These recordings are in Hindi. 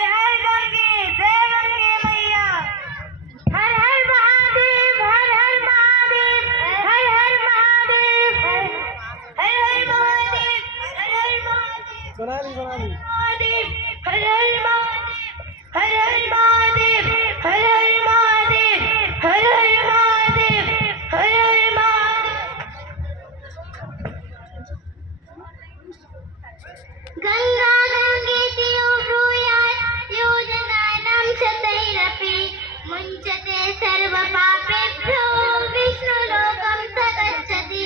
हर हर गंगे, जय गंगे मैया। हर हर महादेव, हर हर महादेव, हर हर महादेव, हर हर महादेव, हर हर महादेव, महादेव, हर हर महादेव, हर हर महादेव, हर हर महादेव, हर हर महादेव, हर हर महादेव। गंगा गंगेति ब्रूयात् योजनानां शतैरपि मुञ्चते सर्वपापेभ्यो विष्णुलोकं स गच्छति।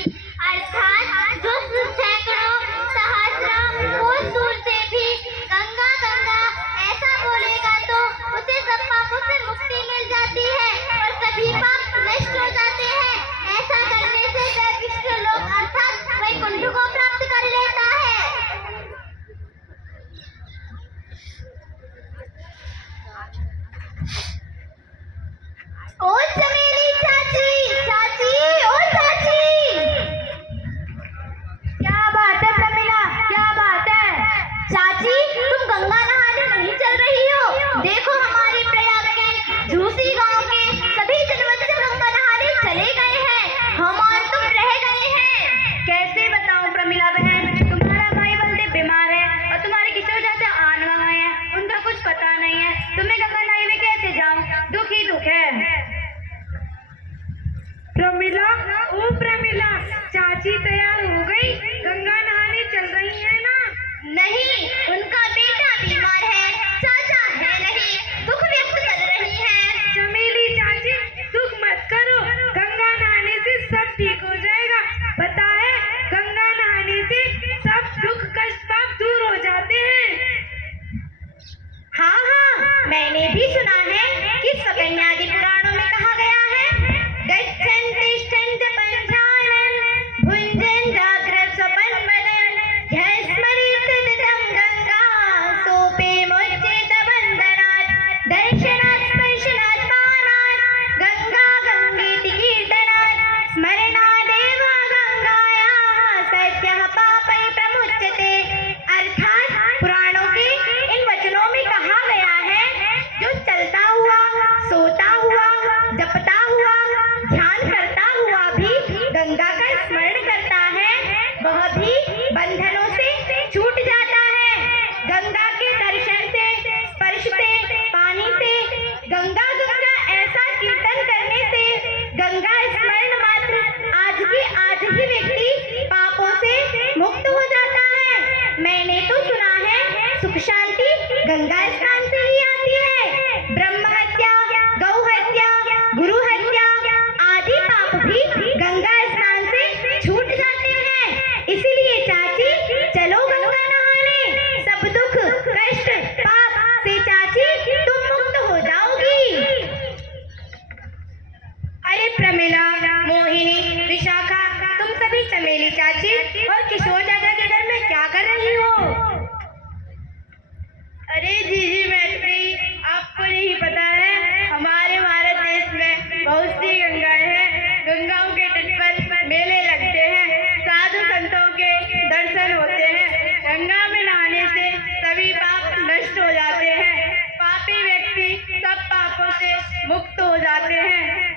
अर्थात जो सैकड़ों सहस्र कोस दूर से भी गंगा गंगा ऐसा बोलेगा तो उसे सब पापों से मुक्ति मिल जाती है और सभी पाप नष्ट हो जाते हैं। ऐसा करने से वह विष्णुलोक अर्थात वैकुंठ को प्राप्त कर लेता है। ओ चमेली चाची, चाची, ओ चाची। क्या बात है प्रमिला, क्या बात है? चाची तुम गंगा नहाने नहीं चल रही हो? देखो हमारे प्रयाग के झूसी गांव के सभी जनबच्चे गंगा नहाने चले गए हैं, हम और तुम रह गए हैं। कैसे बताऊं प्रमिला बहन, तुम्हारा भाई बलदेव बीमार है और तुम्हारे किशोर चाचा आन गए हैं, उनका कुछ पता नहीं है। तुम्हें गंगा नहाने में कैसे जाऊं, दुख ही दुख है। प्रमिला, ओ प्रमिला, चाची तैयार हो गई, गंगा नहाने चल रही है ना? नहीं, उनका बेटा बीमार है, चाचा है नहीं, दुख व्यक्त कर रही है। चमेली चाची दुख मत करो, गंगा नहाने से सब ठीक हो जाएगा। पता है गंगा नहाने से सब दुख कष्ट पाप दूर हो जाते हैं। हाँ हाँ, मैंने भी सुना है कि सकन्यादि पुराणों में कहा गया है, गच्छन् तिष्ठन् च पञ्चानन्, भुञ्जन् जाग्रत् स्वपन्वदन्, यः स्मरेत् सततं गंगा, सोऽपि मुच्येत बन्धनात्, दर्शनात् स्पर्शनात् पानात्, गंगा गंगेति कीर्तनात्, स्मरणादेव गंगायाः सद्यः पापै प्रमुच्यते। अर्थात पुराणों के इन वचनों में कहा गया है, जो चलता हुआ, सोता हुआ, जपता हुआ, ध्यान करता हुआ भी गंगा का स्मरण करता है, वह भी बंधनों से छूट जाता है। गंगा के दर्शन से, स्पर्श से, पानी से, गंगा गंगा ऐसा कीर्तन करने से, गंगा स्मरण मात्र आज के आज ही व्यक्ति पापों से मुक्त हो जाता है। मैंने तो सुना है सुख शांति गंगा स्नान से ही आती है। ब्रह्म हत्या, गौ हत्या, गुरु हत्या आदि पाप भी गंगा स्नान से छूट जाते हैं। इसलिए चाची चलो गंगा नहाने, सब दुख कष्ट पाप से चाची तुम मुक्त हो जाओगी। अरे प्रमिला, मोहिनी, विशाखा, तुम सभी चमेली चाची और किशोर चाचा के घर में क्या कर रही हो? अरे जीजी मैत्री, आपको नहीं पता है, हमारे भारत देश में बहुत सी गंगाएं हैं। गंगाओं के तट पर मेले लगते हैं, साधु संतों के दर्शन होते हैं। गंगा में नहाने से सभी पाप नष्ट हो जाते हैं, पापी व्यक्ति सब पापों से मुक्त हो जाते हैं।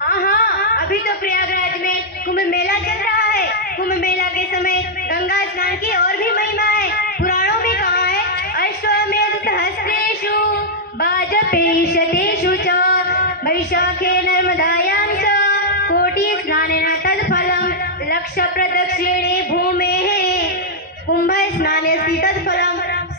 हाँ हाँ, अभी तो प्रयागराज में कुंभ मेला चल रहा है। कुंभ मेला के समय गंगा स्नान की और भी महिमा है। पुराणों में कहा है, अश्वमेध सहस्रेषु वाजपेयशतेषु च वैशाखे नर्मदायां च कोटि स्नानेन तत्फलं लक्ष प्रदक्षिणे भूमेः कुंभ स्नानेस्ति तत्फलं।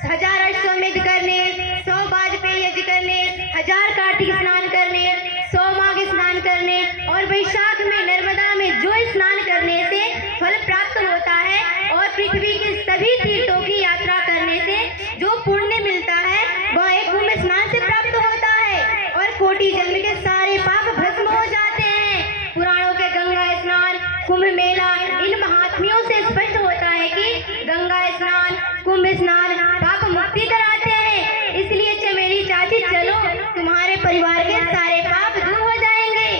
1000 अश्वमेध करने, 100 वाजपेयी यज्ञ करने, 1000 कार्तिक स्नान करने, 100 माघ स्नान करने और वैशाख में नर्मदा में जो स्नान करने से फल प्राप्त होता है और पृथ्वी के सभी तीर्थों की यात्रा करने से जो पुण्य मिलता है वह एक कुंभ स्नान से प्राप्त होता है और कोटि जन्म के सारे पाप भस्म हो जाते हैं। पुराणों के गंगा स्नान, कुंभ मेला, इन महात्म्यों से स्पष्ट होता है कि गंगा स्नान, कुंभ स्नान पाप मुक्ति कराते हैं। इसलिए चमेली चाची चलो, तुम्हारे परिवार के सारे पाप दूर हो जाएंगे।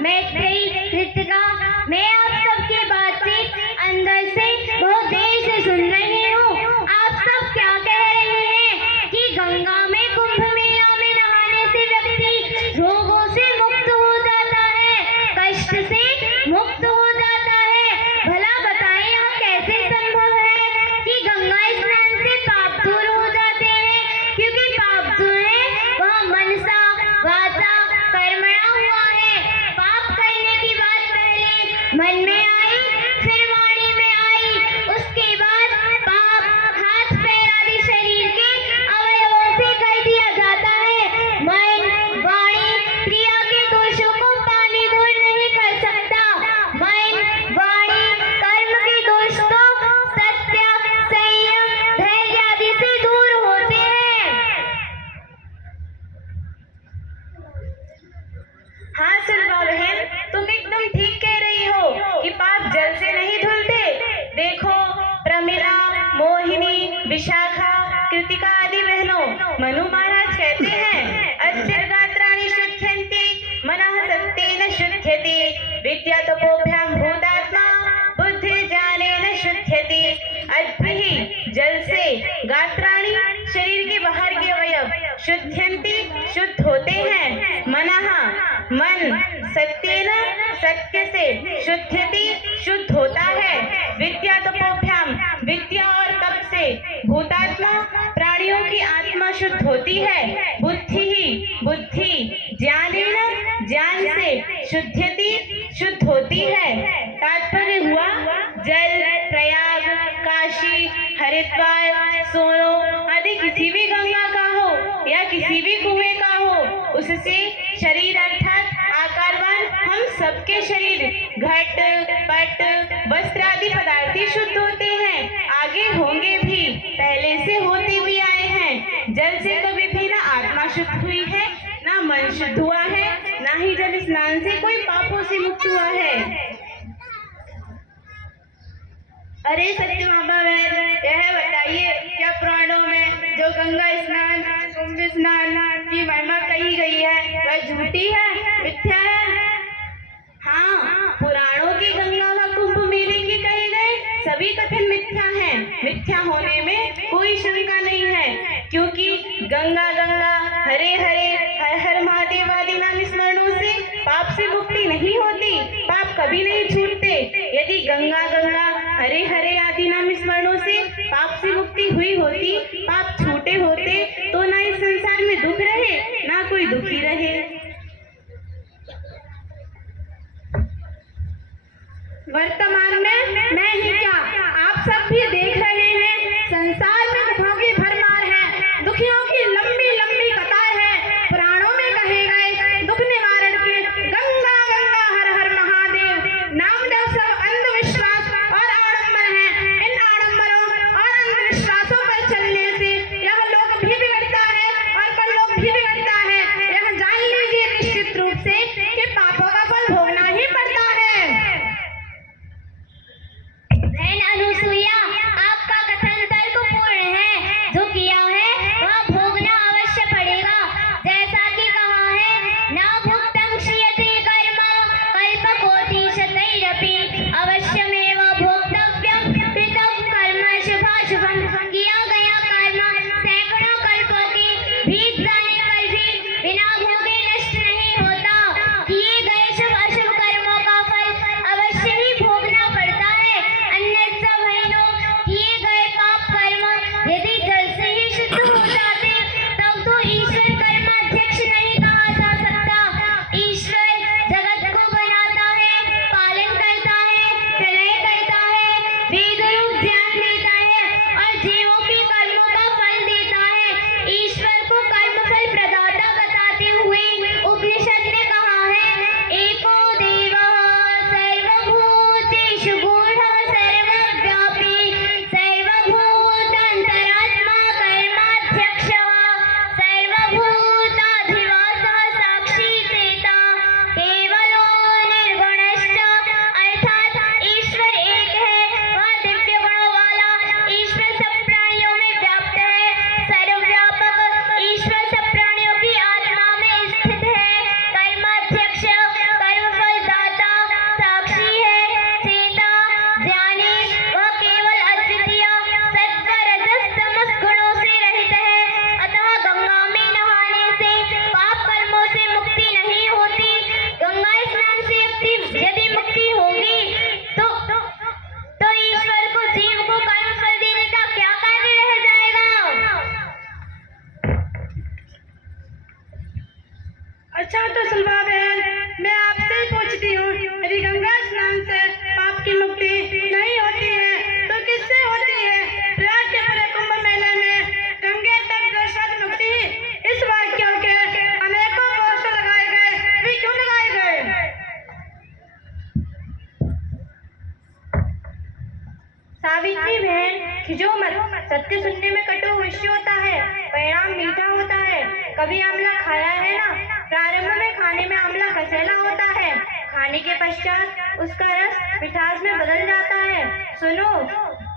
मैत्रेयी, कृतिका, मैं आप सबकी बातचीत अंदर से बहुत देर से सुन रही हूँ। आप सब क्या कह रही हैं कि गंगा में कुंभ मेला में नहाने से व्यक्ति रोगों से मुक्त हो जाता है, कष्ट से मुक्त हो जाता है। भला बताएं यह कैसे संभव है कि गंगा स्नान से पाप दूर हो जाते हैं, क्योंकि पाप जो है वह मनसा वाचा कर्मणा हुआ है। पाप करने की बात पहले मन में आई, फिर वाणी में आई, उसके बाद पाप हाथ पैर आदि शरीर के अवयवों से कर दिया जाता है। मन, वाणी, क्रिया के दोषों को पानी दूर नहीं कर सकता। मन, वाणी, कर्म के दोष तो सत्य, संयम, धैर्य आदि से दूर होते हैं। हाँ सुलभा बहन, तुम एकदम ठीक कह रही हो कि पाप जल से नहीं धुलते। देखो प्रमिला, मोहिनी, विशाखा, कृतिका आदि बहनों, मनु महाराज कहते हैं अच्चिरगात्राणि शुध्यन्ति मनः सत्येन शुध्यति विद्या तपोभ्यां भूतात्मा बुद्धिर्ज्ञानेन शुध्यति। अद्भिः जल से गात्राणि शरीर के बाहर के अवयव शुद्धयन्ति शुद्ध होते हैं। मनः मन सत्येन सत्य से शुद्धयति शुद्ध होता है। विद्या तपोभ्याम विद्या और तप से भूतात्मा प्राणियों की आत्मा शुद्ध होती है। बुद्धि ही बुद्धि ज्ञानेन ज्ञान से शुद्धयति शुद्ध होती है। तात्पर्य हुआ जल, प्रयाग, काशी, हरिद्वार, सोनो आदि किसी भी गंगा का हो या किसी भी कुएं का हो, उससे शरीर अर्थात आकारवान हम सबके शरीर घट, पट, वस्त्र आदि पदार्थ ही शुद्ध होते हैं, आगे होंगे भी, पहले से होते भी आए हैं। जल से कभी भी ना आत्मा शुद्ध हुई है, ना मन शुद्ध हुआ है, ना ही जल स्नान से कोई पापों से मुक्त हुआ है। अरे सत्य बाबा बहन, यह बताइए क्या पुराणों में जो गंगा स्नान, कुंभ स्नान की महिमा कही गई है वह झूठी है, मिथ्या है? हाँ, पुराणों की गंगा व कुंभ मेले के कहे गए सभी कथन मिथ्या हैं। मिथ्या होने में कोई शंका नहीं है, क्योंकि गंगा गंगा, हरे हरे, हर हर महादेव आदि नाम स्मरणों से पाप से मुक्ति नहीं होती, पाप कभी नहीं छूटते। यदि गंगा गंगा, हरे हरे आदि नाम स्मरणों से पाप से मुक्ति हुई होती, पाप छूटे होते, तो ना इस संसार में दुख रहे, ना कोई दुखी रहे। वर्तमान में मैं ही क्या, आप सब भी देख रहे हैं संसार में दुखों की भरमार है, दुखियों की लंबी लंबी कतार है। पुराणों में कहे गए दुख निवारण के गंगा गंगा हर हर महादेव नाम जब सब अंधविश्वास और आडंबर हैं। इन आडंबरों और अंधविश्वासों पर चलने से यह लोक भी बिगड़ता है और परलोक भी बिगड़ता है। यह जान लीजिए निश्चित रूप से कि पापों का फल भोगना ही पड़ता है। बहन अनुसुईया, पूछती हूँ, यदि गंगा स्नान से पाप की मुक्ति नहीं होती है तो किससे होती है? प्रयाग के पूरे कुंभ मेले में गंगे तट दर्शन मुक्ति, इस वाक्यों के अनेकों पोस्टर लगाए गए, वे क्यों लगाए गए? सावित्री बहन, खिजो मत। सत्य सुनने में कटु अवश्य होता है, परिणाम मीठा होता है। कभी आंवला खाया है ना? प्रारंभ में खाने में आंवला कसैला होता है, खाने के पश्चात उसका रस मिठास में बदल जाता है। सुनो,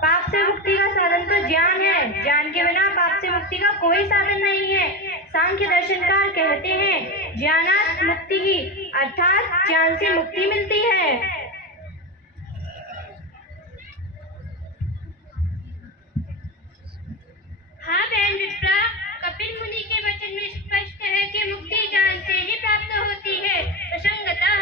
पाप से मुक्ति का साधन तो ज्ञान है, ज्ञान के बिना पाप से मुक्ति का कोई साधन नहीं है। सांख्य दर्शनकार कहते हैं, ज्ञानात् मुक्ति ही, अर्थात ज्ञान से मुक्ति मिलती है। हाँ बहन विप्रा, कपिल मुनि के वचन में स्पष्ट है कि मुक्ति ज्ञान से ही प्राप्त होती है। प्रसंगतः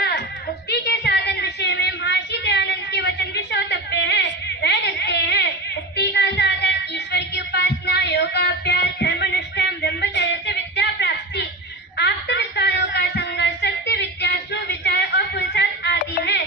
मुक्ति के साधन विषय में महर्षि दयानंद के वचन भी श्रोतव्य है। वह लिखते हैं, मुक्ति का साधन ईश्वर की उपासना, योगाभ्यास, धर्मनिष्ठा, ब्रह्मचर्य से विद्या प्राप्ति, आप्त विचारों का संघर्ष, सत्य विद्या, सुविचार और पुरुषार्थ आदि है।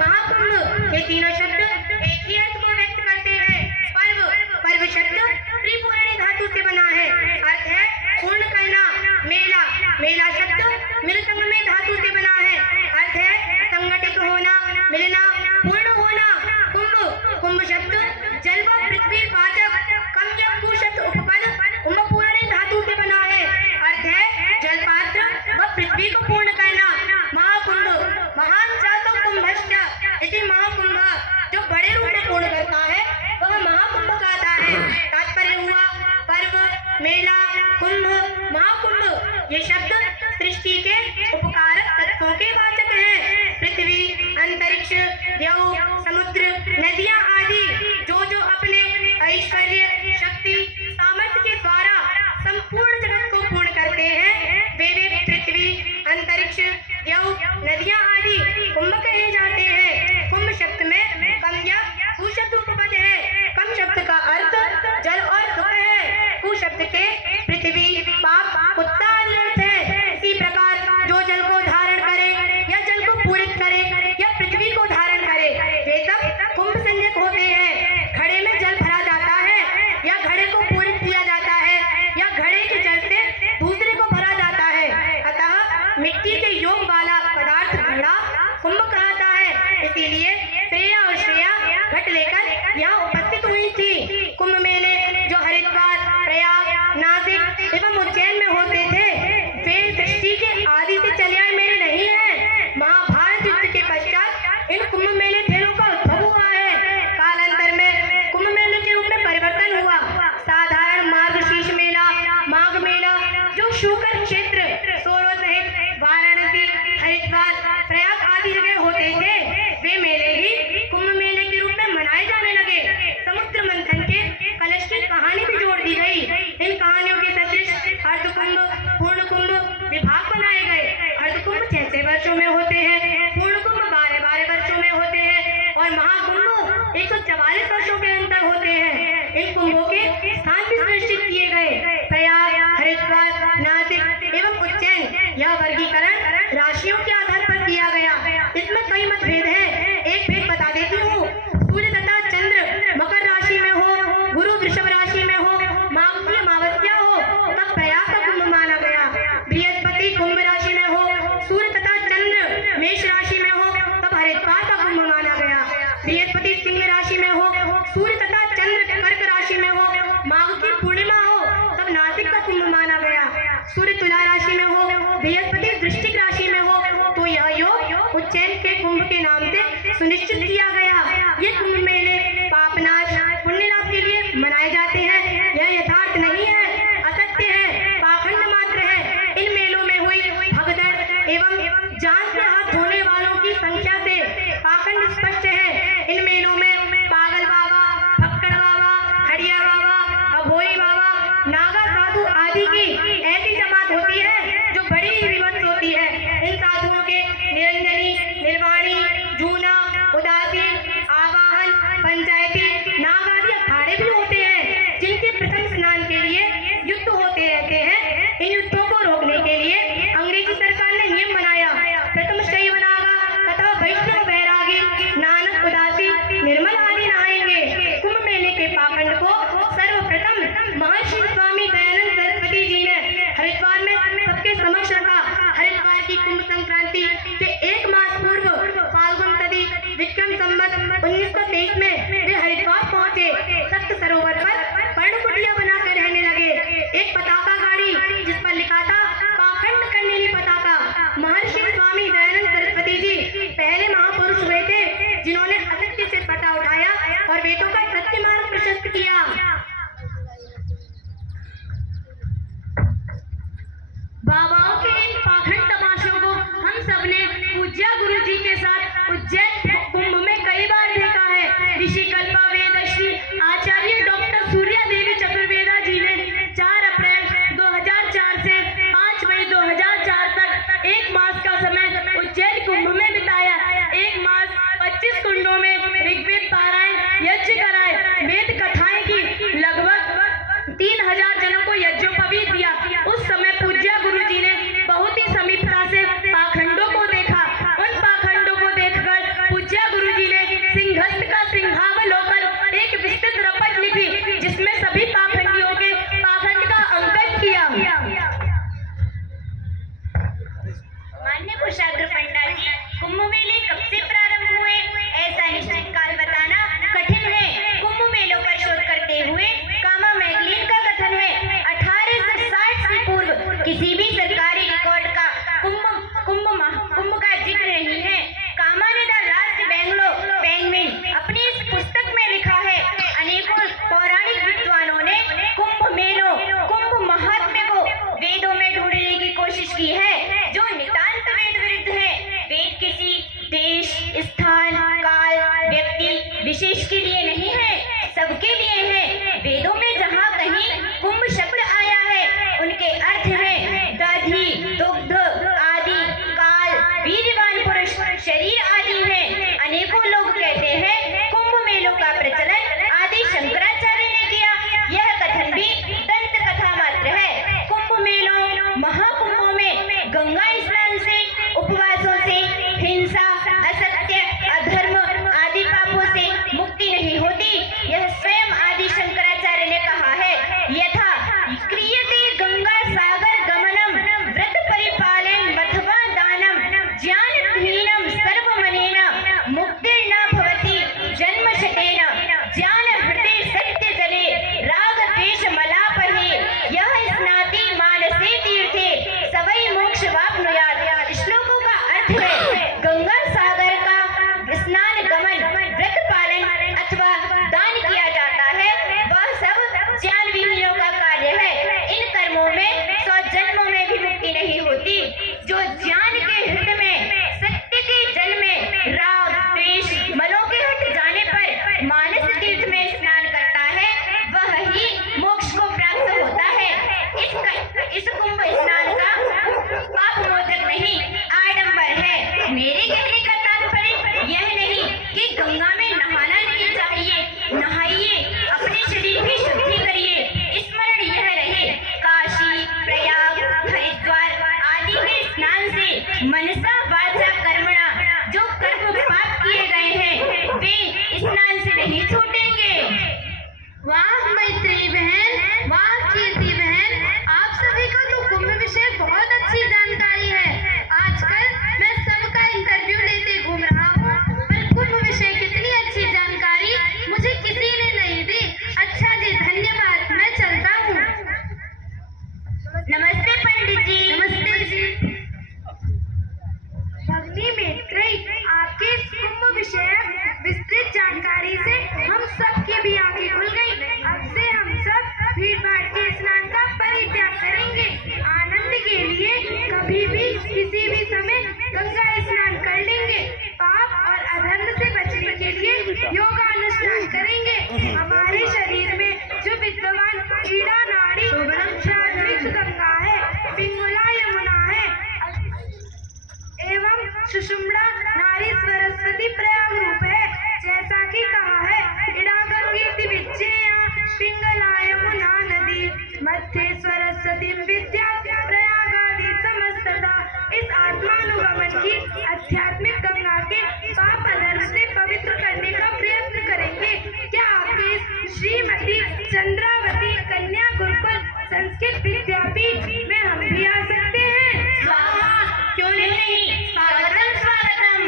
महाकुंभ, ये तीनों शब्द एक ही अर्थ को व्यक्त करते हैं। पर्व, पर्व शब्द त्रिपुराणी धातु से बना है, अर्थ है पूर्ण करना। मेला, मेला शब्द मृतंगमे धातु से बना है, अर्थ है संगठित होना, मिलना, पूर्ण होना। कुंभ, कुंभ शब्द जल व पृथ्वी वाचक कम या कु शब्द उपपद कुंभपूर्णी धातु से बना है, अर्थ है जल पात्र व पृथ्वी को पूर्ण करना। महाकुंभ, महान चातो कुंभश्च, इसी महाकुंभ जो बड़े रूप में पूर्ण करता है वह महाकुंभ कहता है। तात्पर्य हुआ पर्व, मेला, कुंभ, महाकुंभ ये शब्द सृष्टि के उपकारक तत्वों के वाचक हैं। पृथ्वी, अंतरिक्ष, यऊ, समुद्र, नदियां आदि जो अपने ऐश्वर्य, शक्ति, सामर्थ्य के द्वारा संपूर्ण जगत को पूर्ण करते हैं, वे पृथ्वी, अंतरिक्ष, यऊ, नदियां आदि कुंभ कहे जाते हैं। कुंभ शब्द में कम या कु शब्द उपपद है। कम शब्द का अर्थ जल और सुख है। कु शब्द के पृथ्वी, पाप, उत्साह आदि अर्थ है। इसी प्रकार जो जल को धारण करे या जल को पूरित करे या पृथ्वी को धारण करे वे सब कुंभ संज्ञक होते हैं। घड़े में जल भरा जाता है या घड़े को पूरित किया जाता है या घड़े के जल से दूसरे को भरा जाता है, अतः मिट्टी के योग वाला पदार्थ घड़ा कुंभ कहता है। इसीलिए श्रेया और श्रेया घट लेकर यहाँ उपस्थित हुई थी। कुंभ मेले जो हरिद्वार, प्रयाग, नासिक एवं उज्जैन में होते थे वे सृष्टि के आदि से चले आए मेले नहीं है। महाभारत युद्ध के पश्चात इन कुंभ मेले भेलों का उद्भव हुआ है। कालांतर में कुंभ मेले के रूप में परिवर्तन हुआ। साधारण मार्गशीर्ष मेला, माघ मेला जो शुकर क्षेत्र, सोरो सहित वाराणसी, हरिद्वार, प्रयाग आदि जगह होते थे वे मेले ही कुंभ मेले के रूप में मनाए जाने लगे। समुद्र मंथन के कलश की कहानी भी जोड़ दी गई। इन कहानियों के सदृश अर्धकुंभ, पूर्ण कुंभ विभाग बनाए गए। अर्धकुंभ 6 वर्षों में होते हैं, पूर्ण कुंभ 12 वर्षों में होते हैं और महाकुंभ 144 वर्षों के अंतर होते हैं। इन कुंभों के स्थान भी सुनिश्चित किए गए। प्रयाग, हरिद्वार, नासिक एवं उज्जैन यह वर्गीकरण राशियों के आधार पर किया गया। इसमें कई मतभेद हैं। एक भेद बता देती हूँ, सूर्य तथा चंद्र मकर राशि में हो, गुरु वृषभ राशि में हो, माघ की अमावस्या हो तब प्रयाग का कुंभ माना गया। बृहस्पति कुंभ राशि में हो, सूर्य तथा चंद्र मेष राशि में हो तब हरिद्वार का कुंभ माना गया। बृहस्पति सिंह राशि में हो, सूर्य तथा चंद्र कर्क राशि में हो, माघ की पूर्णिमा हो तब नासिक का कुंभ माना गया। सूर्य तुला राशि में हो, बृहस्पति वृश्चिक राशि में हो तो यह योग उज्जैन के कुंभ के नाम से सुनिश्चित किया गया। ये कुंभ मेले पापनाश, पुण्य लाभ के लिए मनाए जाते हैं। यह यथार्थ नहीं है, असत्य है, पाखंड मात्र है। इन मेलों में हुई भगदड़ एवं जान से हाथ धोने वालों की संख्या से पाखंड स्पष्ट है। इन मेलों में पागल बाबा, भक्कड़ बाबा, हड़िया बाबा, अघोरी बाबा, नागा साधु आदि की ऐसी जमात होती है जो बड़ी ही विवश होती है। इन साधुओं के निरंजनी, निर्वाणी, जूना, उदासीन, आवाहन, पंचायती, नाग आदि अखाड़े भी होते हैं जिनके प्रथम स्नान के लिए युद्ध होते रहते हैं। इन युद्धों को रोकने के लिए अंग्रेजी सरकार ने नियम बनाया। प्रथम शैव नागा तथा वैष्णव बैरागी, नानक, उदासी, निर्मल आदि नहाएंगे। कुंभ मेले के पाखंड को सर्वप्रथम महर्षि स्वामी दयानंद सरस्वती जी ने हरिद्वार में सबके समक्ष रखा। हरिद्वार की कुंभ संक्रांति के 1 मास पूर्व फाल्गुन तदी विक्रम संवत 1923 में वे हरिद्वार पहुंचे। सप्त सरोवर पर पर्णकुटिया बनाकर रहने लगे। एक पताका गाड़ी जिस पर लिखा था पाखंड करने की पताका। महर्षि स्वामी दयानंद सरस्वती जी पहले महापुरुष हुए थे जिन्होंने असत्य से पर्दा उठाया और वेदों का सत्य मार्ग प्रशस्त किया। बाबाओं के इन पाखंड तमाशों को हम सबने पूज्य गुरु जी के साथ उज्जैन कुंभ में कई बार देखा है। ऋषि कल्पा वेदश्री आचार्य डॉक्टर सूर्या देवी चतुर्वेदा जी ने 4 अप्रैल 2004 से 5 मई 2004 तक 1 मास का समय उज्जैन कुंभ में बिताया। 1 मास 25 कुंडों में ऋग्वेद पारायण, यज्ञ कराए, वेद कथाएं की, लगभग 3000 जनों को यज्ञोपवीत दिया। उस समय पूज्य गुरु जी ने बहुत ही समीपता से पाखंडों को देखा। उन पाखंडों को देखकर पूज्य स्थान, काल, व्यक्ति विशेष के लिए नहीं है, सबके लिए है। वेदों में जहाँ कहीं कुंभ शब्द आया है, उनके अर्थ हैं दधि, दुग्ध आदि, काल, वीर्यवान पुरुष, शरीर आदि हैं। अनेकों लोग कहते हैं कुंभ मेलों का प्रचलन आदि शंकराचार्य ने किया। यह कथन भी दंत कथा मात्र है। कुंभ मेलों, महाकुंभों में गंगा स्नान से, उपवासों से, हिंसा, असत्य, अधर्म आदि पापों से मुक्ति नहीं होती। यह स्वयं आदि शंकराचार्य ने कहा है। यथा क्रियते गंगा सागर गमनम व्रत परिपालन मथवा दानम ज्ञानहीनम सर्वमनेन मुक्तिर्न भवति जन्मशतेन ज्ञान हृदय सत्य जले राग द्वेष मलापहे यह स्नाति मानसे तीर्थे सवै मोक्ष वाप्नुयात्। श्लोकों का अर्थ है गंगा सागर का स्नान, गमन, व्रत पालन अथवा दान किया जाता है, वह सब ज्ञान विहीनों का कार्य है। इन कर्मों में 100 जन्मों में भी मुक्ति नहीं होती। जो ज्ञान के हृदय में, सत्य के जल में राग द्वेष मलों के हट जाने पर मानस तीर्थ में स्नान करता है, वह ही मोक्ष को प्राप्त होता है। इस कुंभ स्नान का पाप मोचक नहीं, आडंबर है। मेरे कहने का तात्पर्य यह नहीं कि गंगा में नहाना नहीं चाहिए। नहाइए, अपने शरीर की शुद्धि करिए। स्मरण यह रहे, काशी, प्रयाग, हरिद्वार आदि के स्नान से मनसा वाचा कर्मणा जो कर्म पाप किए गए हैं, वे स्नान से नहीं छूटेंगे। वाह मैत्री बहन, वाह कीर्ति बहन, आप सभी को तो कुंभ विषय बहुत अच्छी जानकारी है। आजकल मैं सबका इंटरव्यू लेते घूम रहा हूँ, पर कुंभ विषय कितनी अच्छी जानकारी मुझे किसी ने नहीं दी। अच्छा जी, धन्यवाद, मैं चलता हूँ। नमस्ते पंडित जी। नमस्ते जी। भगनी मैत्रेयी, आपके इस कुंभ विषय विस्तृत जानकारी से हम सब की भी आंखें खुल गई। अब से हम सब भीड़ भाड़ के स्नान का परित्याग करेंगे। आनंद के लिए कभी भी किसी भी समय गंगा स्नान कर लेंगे। पाप और अधर्म से बचने के लिए योगानुष्ठान करेंगे। हमारे शरीर में जो विद्यमान कीड़ा नाड़ी शारीरिक गंगा है, पिंगला यमुना है एवं सुषुम्ना नारी सरस्वती प्रयाग रूप है। जैसा कि कहा है, इड़ा गंगेति विच्चेया पिंगला यमुना नदी मध्य सरस्वती विद्या प्रयागादि समस्तता। इस आत्मानुगमन की आध्यात्मिक गंगा के पाप अधर्म से पवित्र करने का प्रयत्न करेंगे। क्या आपके इस श्रीमती चंद्रावती कन्या गुरुकुल संस्कृत विद्यापीठ में हम भी आ सकते हैं? स्वाहा, क्यों नहीं, स्वागतम स्वागतम।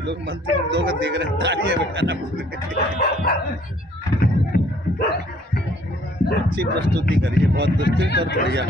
लोग मंत्र दो का देख रहे हैं, तालियां बजाना अच्छी प्रस्तुति करिए, बहुत विस्तृत और बढ़िया।